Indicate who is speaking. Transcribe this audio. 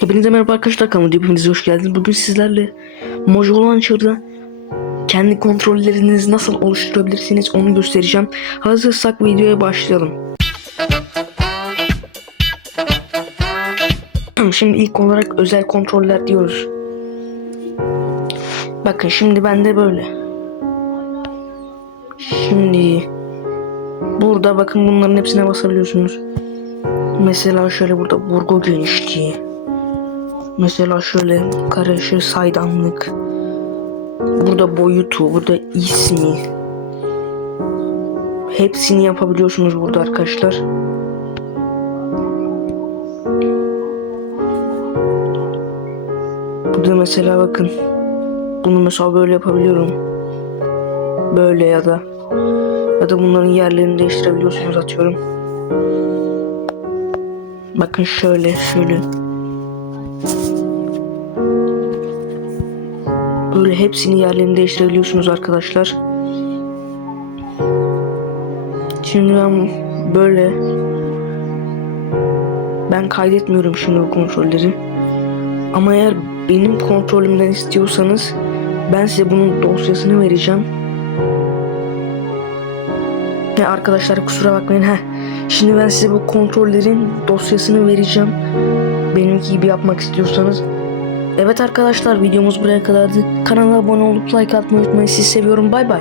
Speaker 1: Hepinize merhaba arkadaşlar kanalıma hepiniz hoş geldiniz. Bugün sizlerle Mojo Launcher'da kendi kontrollerinizi nasıl oluşturabilirsiniz onu göstereceğim. Hazırsak videoya başlayalım. Şimdi ilk olarak özel kontroller diyoruz. Bakın şimdi bende böyle. Şimdi burada bakın bunların hepsine basabiliyorsunuz. Mesela şöyle burada vurgu genişliği. Mesela şöyle karşı saydamlık. Burada boyutu, burada ismi. Hepsini yapabiliyorsunuz burada arkadaşlar. Burada mesela bakın. Bunu mesela böyle yapabiliyorum. Böyle ya da ya da bunların yerlerini değiştirebiliyorsunuz atıyorum. Bakın şöyle şöyle. Böyle hepsini yerlerini değiştirebiliyorsunuz arkadaşlar. Şimdi ben böyle ben kaydetmiyorum bu kontrolleri. Ama eğer benim kontrolümden istiyorsanız ben size bunun dosyasını vereceğim. Ya arkadaşlar kusura bakmayın ha. Şimdi ben size bu kontrollerin dosyasını vereceğim benimki gibi yapmak istiyorsanız. Evet arkadaşlar videomuz buraya kadardı. Kanala abone olup like atmayı unutmayın. Sizi seviyorum. Bay bay.